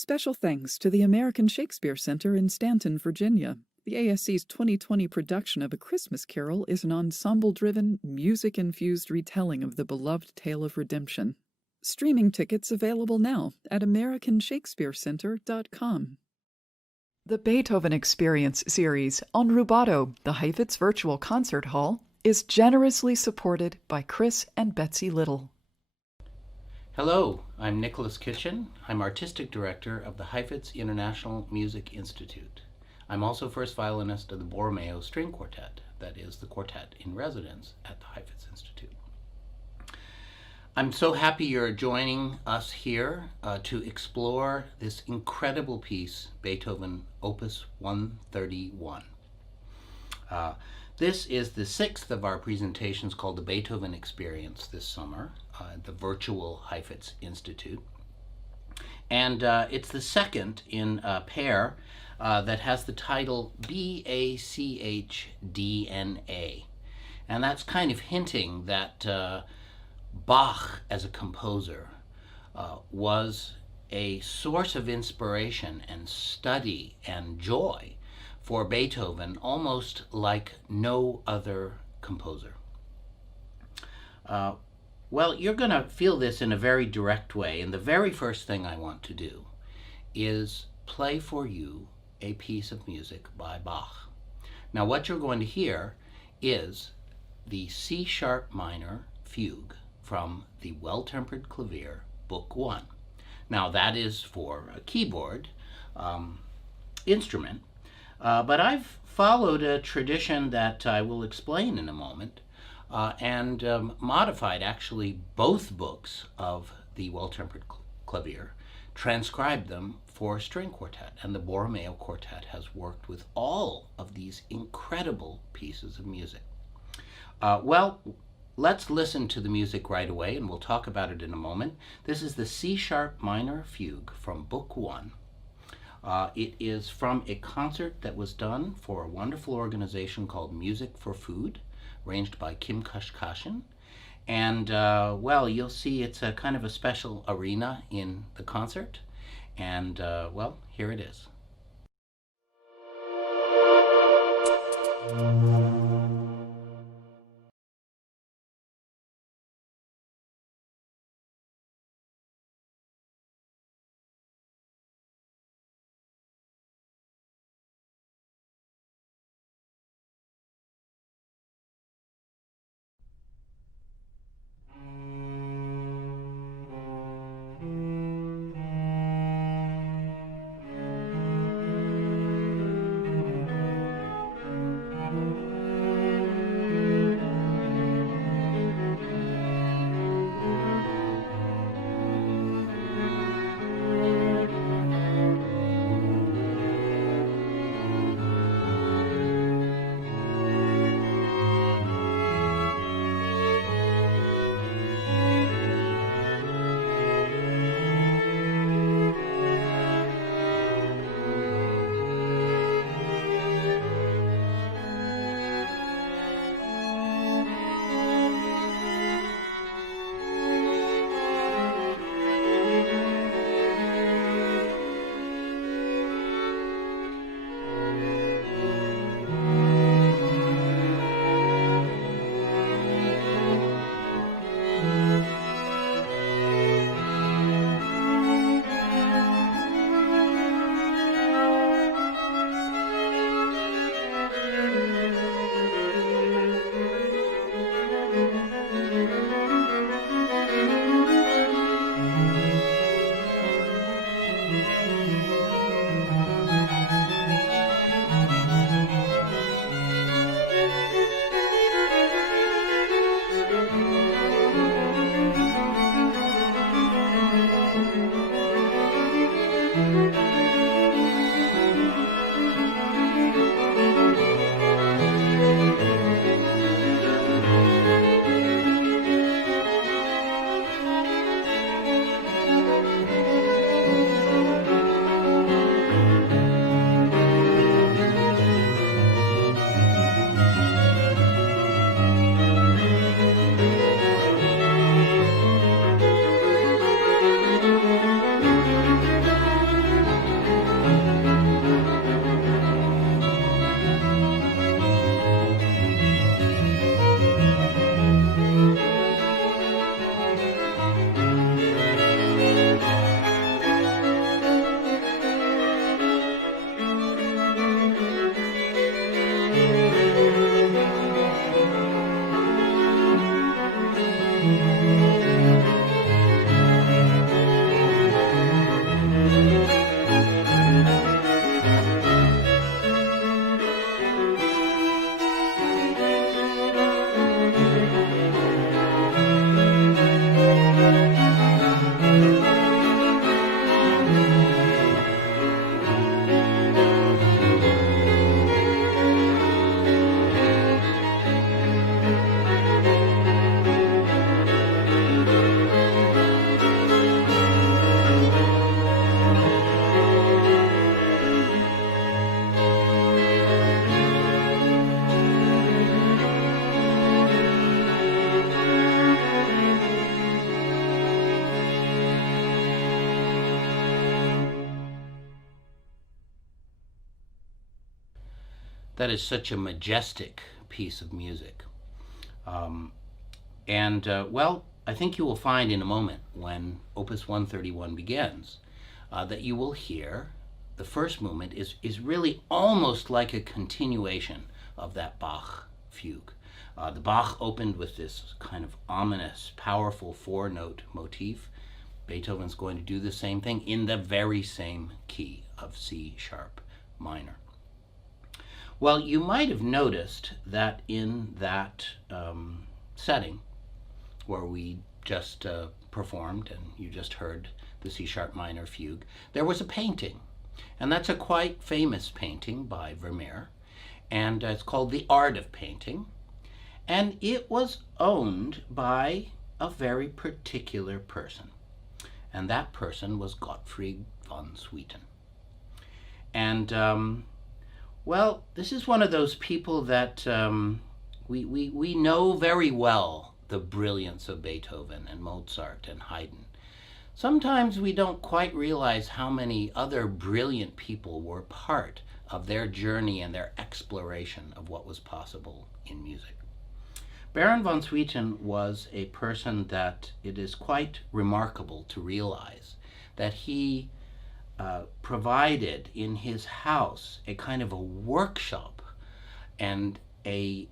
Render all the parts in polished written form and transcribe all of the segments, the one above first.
Special thanks to the American Shakespeare Center in Stanton, Virginia. The ASC's 2020 production of A Christmas Carol is an ensemble-driven, music-infused retelling of the beloved tale of redemption. Streaming tickets available now at americanshakespearecenter.com. The Beethoven Experience series on Rubato, the Heifetz Virtual Concert Hall, is generously supported by Chris and Betsy Little. Hello, I'm Nicholas Kitchen. I'm Artistic Director of the Heifetz International Music Institute. I'm also first violinist of the Borromeo String Quartet, that is the quartet in residence at the Heifetz Institute. I'm so happy you're joining us here to explore this incredible piece, Beethoven Opus 131. This is the sixth of our presentations called the Beethoven Experience this summer at the virtual Heifetz Institute. And it's the second in a pair that has the title BACHDNA. And that's kind of hinting that Bach as a composer was a source of inspiration and study and joy for Beethoven, almost like no other composer. Well, you're going to feel this in a very direct way, and the very first thing I want to do is play for you a piece of music by Bach. Now, what you're going to hear is the C-sharp minor fugue from the Well-Tempered Clavier, Book 1. Now, that is for a keyboard instrument, but I've followed a tradition that I will explain in a moment, and modified actually both books of the Well-Tempered Clavier, transcribed them for string quartet, and the Borromeo Quartet has worked with all of these incredible pieces of music. Well, let's listen to the music right away, and we'll talk about it in a moment. This is the C-sharp minor fugue from Book 1. It is from a concert that was done for a wonderful organization called Music for Food, arranged by Kim Kashkashian. And, well, you'll see it's a kind of a special arena in the concert. And, well, here it is. That is such a majestic piece of music. Well, I think you will find in a moment when Opus 131 begins that you will hear the first movement is really almost like a continuation of that Bach fugue. The Bach opened with this kind of ominous, powerful four-note motif. Beethoven's going to do the same thing in the very same key of C sharp minor. Well, you might have noticed that in that setting where we just performed and you just heard the C sharp minor fugue, there was a painting. And that's a quite famous painting by Vermeer. And it's called The Art of Painting. And it was owned by a very particular person. And that person was Gottfried von Swieten. And well, this is one of those people that we know very well the brilliance of Beethoven and Mozart and Haydn. Sometimes we don't quite realize how many other brilliant people were part of their journey and their exploration of what was possible in music. Baron von Swieten was a person that it is quite remarkable to realize that he provided in his house a kind of a workshop and a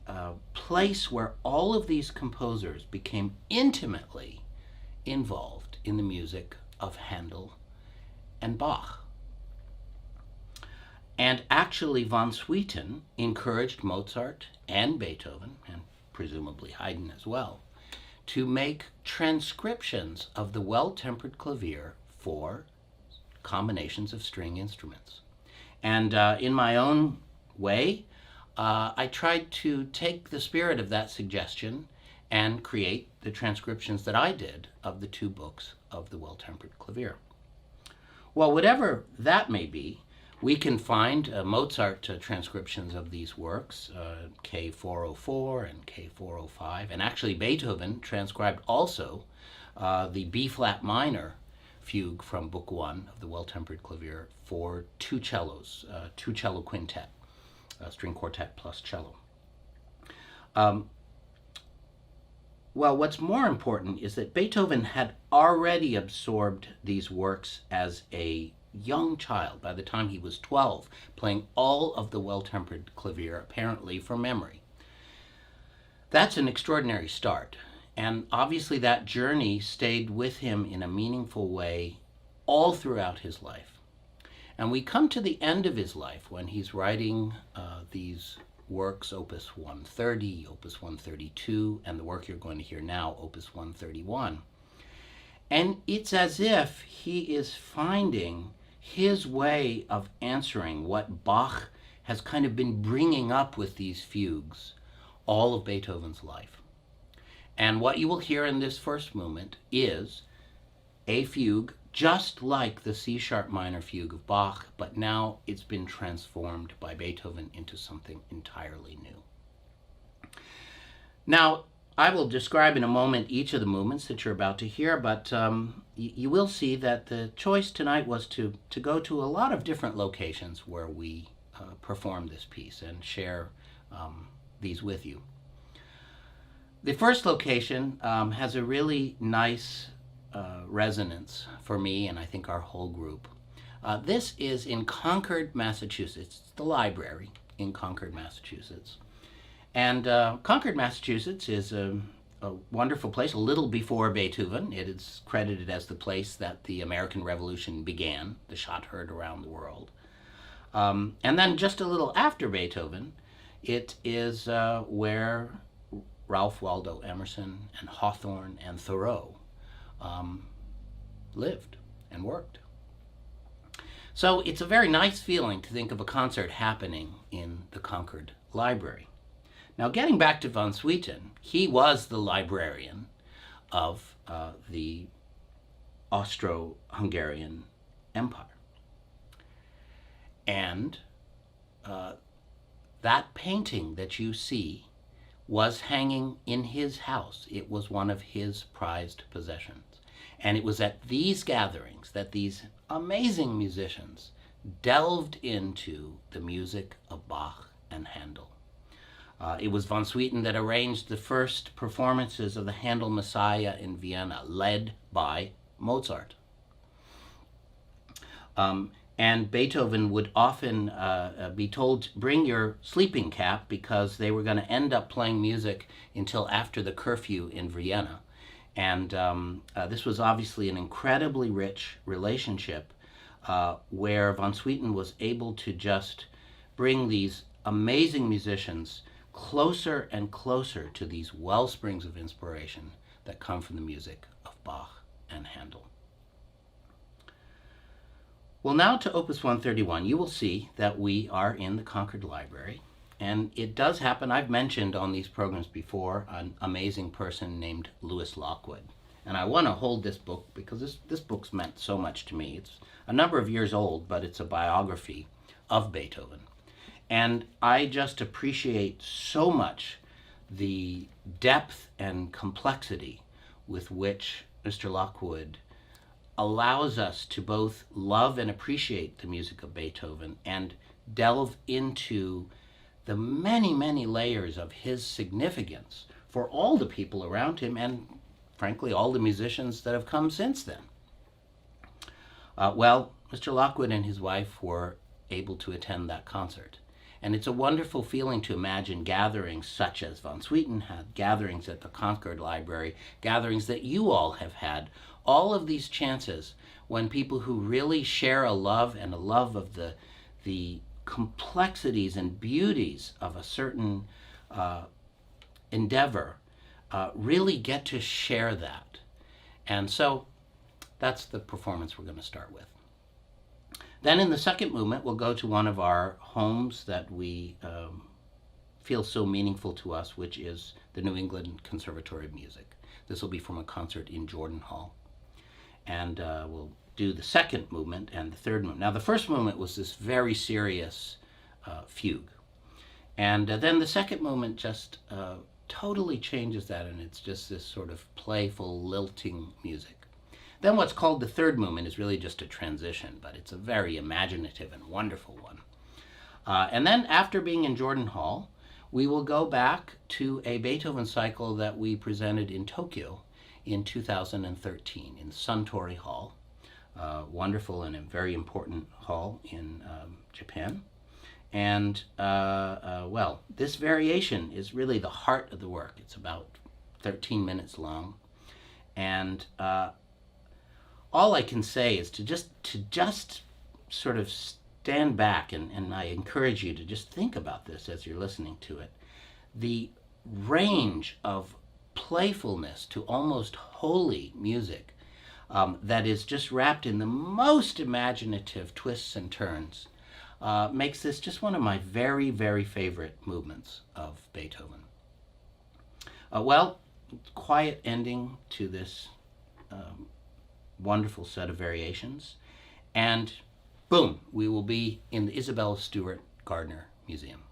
place where all of these composers became intimately involved in the music of Handel and Bach. And actually von Swieten encouraged Mozart and Beethoven, and presumably Haydn as well, to make transcriptions of the Well-Tempered Clavier for combinations of string instruments. And in my own way, I tried to take the spirit of that suggestion and create the transcriptions that I did of the two books of the Well-Tempered Clavier. Well, whatever that may be, we can find Mozart transcriptions of these works, K404 and K405, and actually Beethoven transcribed also the B-flat minor fugue from Book 1 of the Well-Tempered Clavier for two cellos, two cello quintet, string quartet plus cello. Well, what's more important is that Beethoven had already absorbed these works as a young child, by the time he was 12, playing all of the Well-Tempered Clavier, apparently from memory. That's an extraordinary start. And obviously that journey stayed with him in a meaningful way all throughout his life. And we come to the end of his life when he's writing these works, Opus 130, Opus 132, and the work you're going to hear now, Opus 131. And it's as if he is finding his way of answering what Bach has kind of been bringing up with these fugues all of Beethoven's life. And what you will hear in this first movement is a fugue just like the C sharp minor fugue of Bach, but now it's been transformed by Beethoven into something entirely new. Now, I will describe in a moment each of the movements that you're about to hear, but you will see that the choice tonight was to go to a lot of different locations where we perform this piece and share these with you. The first location has a really nice resonance for me and I think our whole group. This is in Concord, Massachusetts. It's the library in Concord, Massachusetts. And Concord, Massachusetts is a a wonderful place, a little before Beethoven. It is credited as the place that the American Revolution began, the shot heard around the world. And then just a little after Beethoven, it is where Ralph Waldo Emerson and Hawthorne and Thoreau lived and worked. So it's a very nice feeling to think of a concert happening in the Concord Library. Now, getting back to von Swieten, he was the librarian of the Austro-Hungarian Empire. And that painting that you see was hanging in his house. It was one of his prized possessions. And it was at these gatherings that these amazing musicians delved into the music of Bach and Handel. It was von Swieten that arranged the first performances of the Handel Messiah in Vienna, led by Mozart. And Beethoven would often be told, bring your sleeping cap, because they were going to end up playing music until after the curfew in Vienna. And this was obviously an incredibly rich relationship where von Swieten was able to just bring these amazing musicians closer and closer to these well springs of inspiration that come from the music of Bach and Handel. Well, now to Opus 131, you will see that we are in the Concord Library. And it does happen, I've mentioned on these programs before, an amazing person named Louis Lockwood. And I want to hold this book because this book's meant so much to me. It's a number of years old, but it's a biography of Beethoven. And I just appreciate so much the depth and complexity with which Mr. Lockwood allows us to both love and appreciate the music of Beethoven and delve into the many, many layers of his significance for all the people around him and, frankly, all the musicians that have come since then. Well, Mr. Lockwood and his wife were able to attend that concert. And it's a wonderful feeling to imagine gatherings such as von Swieten had, gatherings at the Concord Library, gatherings that you all have had, all of these chances when people who really share a love and a love of the complexities and beauties of a certain endeavor really get to share that. And so that's the performance we're going to start with. Then in the second movement, we'll go to one of our homes that we feel so meaningful to us, which is the New England Conservatory of Music. This will be from a concert in Jordan Hall. And we'll do the second movement and the third movement. Now, the first movement was this very serious fugue. And then the second movement just totally changes that, and it's just this sort of playful, lilting music. Then what's called the third movement is really just a transition, but it's a very imaginative and wonderful one. And then after being in Jordan Hall, we will go back to a Beethoven cycle that we presented in Tokyo in 2013 in Suntory Hall. Wonderful and a very important hall in Japan. And, well, this variation is really the heart of the work. It's about 13 minutes long. And all I can say is to just sort of stand back, and I encourage you to just think about this as you're listening to it. The range of playfulness to almost holy music that is just wrapped in the most imaginative twists and turns makes this just one of my very, very favorite movements of Beethoven. Well, quiet ending to this wonderful set of variations, and boom, we will be in the Isabella Stewart Gardner Museum.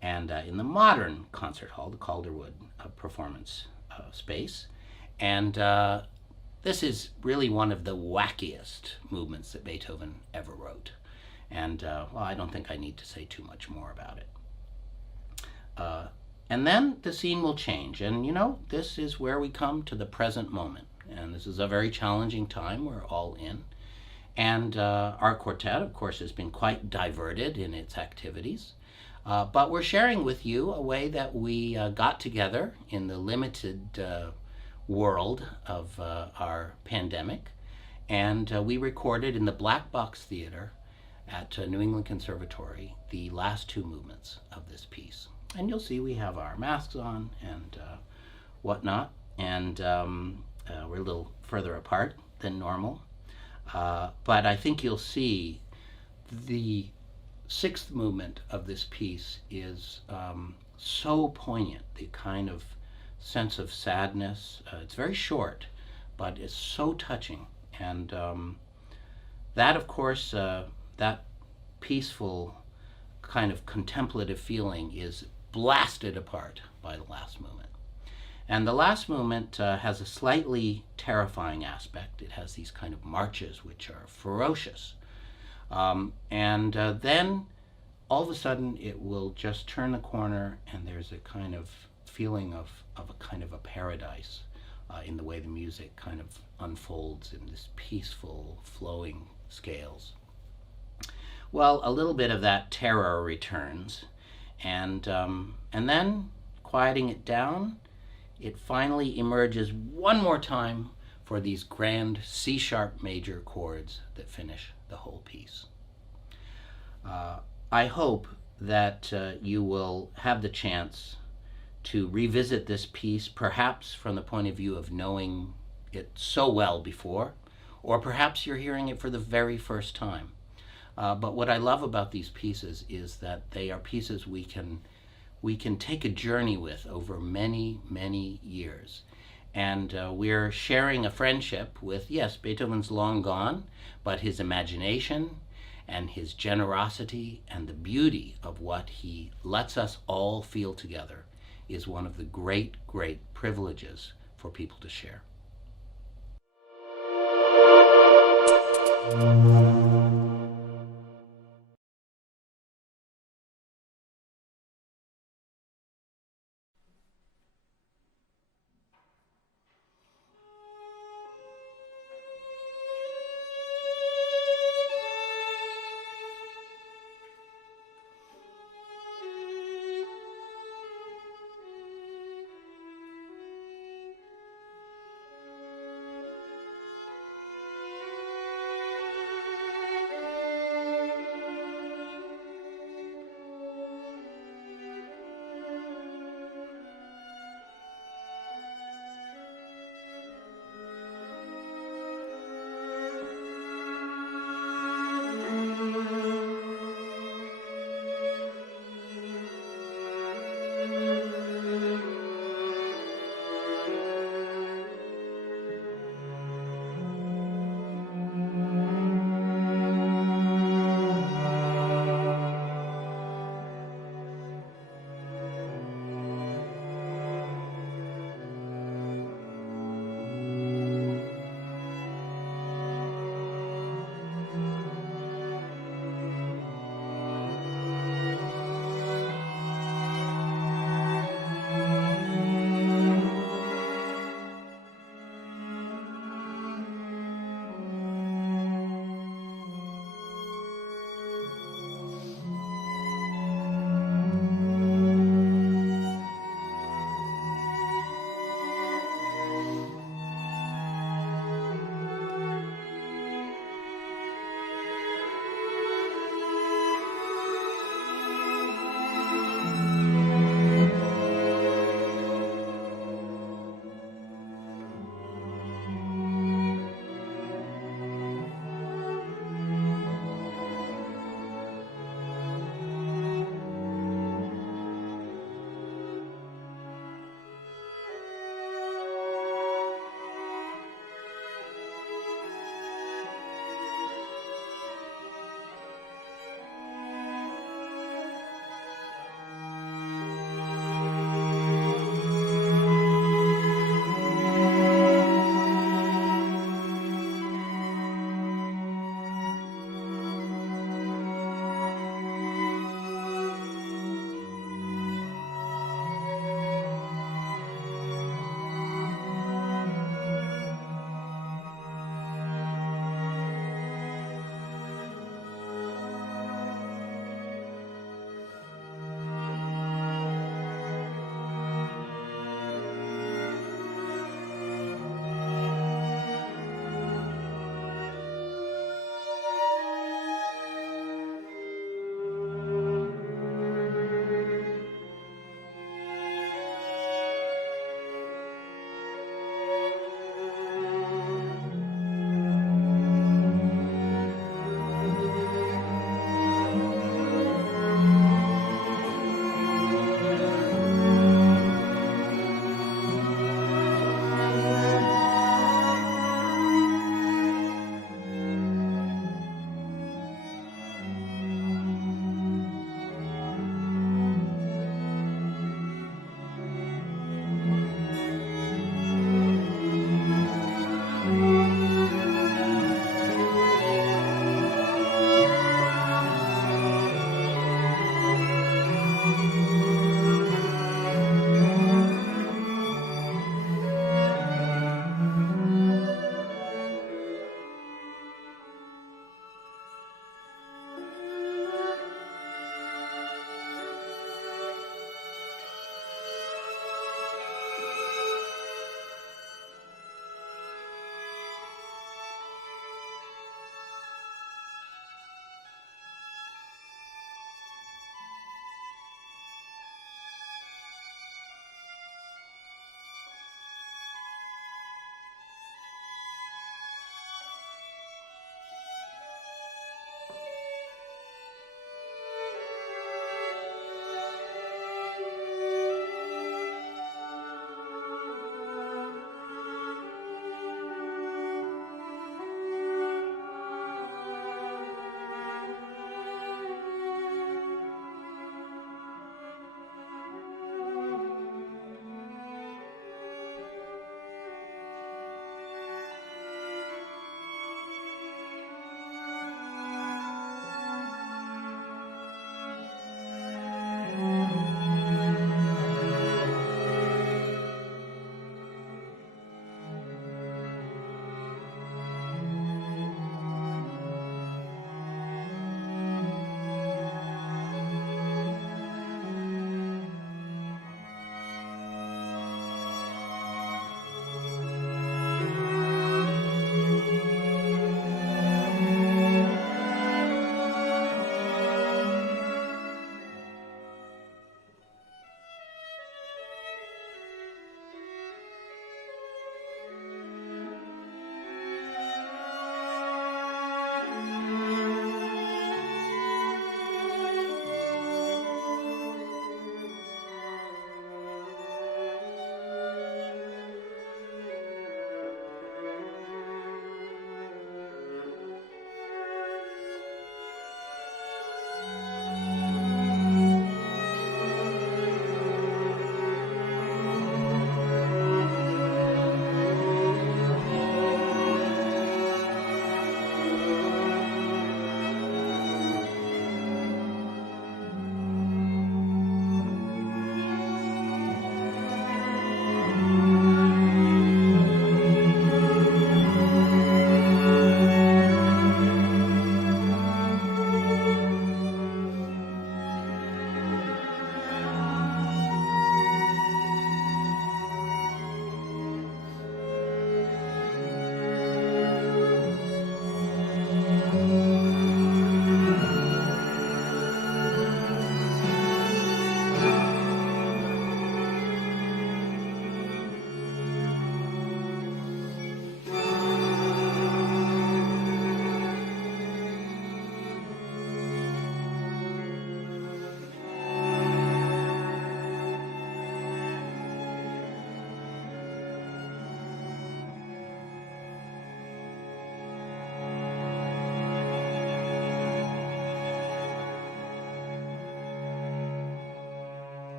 And in the modern concert hall, the Calderwood performance space. And this is really one of the wackiest movements that Beethoven ever wrote. And, well, I don't think I need to say too much more about it. And then the scene will change. And, you know, this is where we come to the present moment. And this is a very challenging time we're all in. And our quartet, of course, has been quite diverted in its activities. But we're sharing with you a way that we got together in the limited world of our pandemic. And we recorded in the Black Box Theater at New England Conservatory the last two movements of this piece. And you'll see we have our masks on and whatnot. And we're a little further apart than normal. But I think you'll see the sixth movement of this piece is so poignant, the kind of sense of sadness. It's very short, but it's so touching. And that, of course, that peaceful kind of contemplative feeling is blasted apart by the last movement. And the last movement has a slightly terrifying aspect. It has these kind of marches which are ferocious. And then all of a sudden it will just turn the corner and there's a kind of feeling of a kind of a paradise in the way the music kind of unfolds in this peaceful flowing scales. Well, a little bit of that terror returns, and then quieting it down, it finally emerges one more time for these grand C-sharp major chords that finish the whole piece. I hope that you will have the chance to revisit this piece, perhaps from the point of view of knowing it so well before, or perhaps you're hearing it for the very first time. But what I love about these pieces is that they are pieces we can take a journey with over many, many years. And we're sharing a friendship with, yes, Beethoven's long gone, but his imagination and his generosity and the beauty of what he lets us all feel together is one of the great, great privileges for people to share.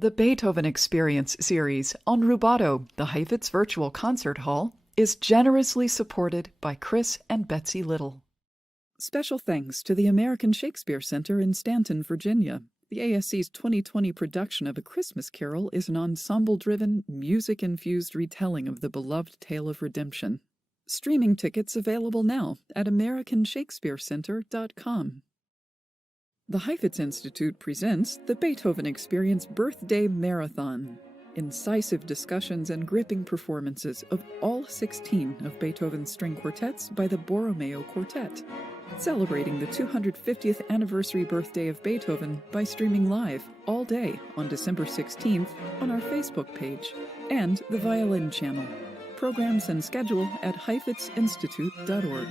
The Beethoven Experience series on Rubato, the Heifetz Virtual Concert Hall, is generously supported by Chris and Betsy Little. Special thanks to the American Shakespeare Center in Stanton, Virginia. The ASC's 2020 production of A Christmas Carol is an ensemble-driven, music-infused retelling of the beloved tale of redemption. Streaming tickets available now at americanshakespearecenter.com. The Heifetz Institute presents the Beethoven Experience Birthday Marathon. Incisive discussions and gripping performances of all 16 of Beethoven's string quartets by the Borromeo Quartet, celebrating the 250th anniversary birthday of Beethoven by streaming live all day on December 16th on our Facebook page and the Violin channel. Programs and schedule at heifetzinstitute.org.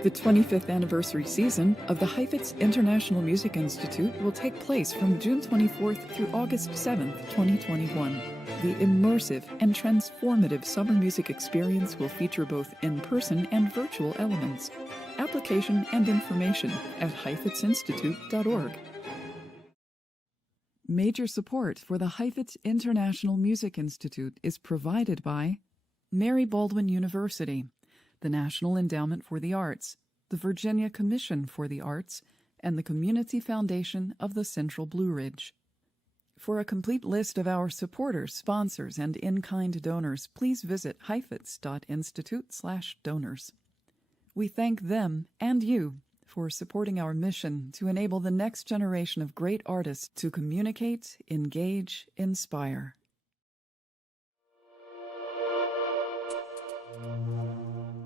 The 25th anniversary season of the Heifetz International Music Institute will take place from June 24th through August 7th, 2021. The immersive and transformative summer music experience will feature both in-person and virtual elements. Application and information at heifetzinstitute.org. Major support for the Heifetz International Music Institute is provided by Mary Baldwin University, the National Endowment for the Arts, the Virginia Commission for the Arts, and the Community Foundation of the Central Blue Ridge. For a complete list of our supporters, sponsors, and in-kind donors, please visit heifetz.institute/donors. We thank them and you for supporting our mission to enable the next generation of great artists to communicate, engage, inspire.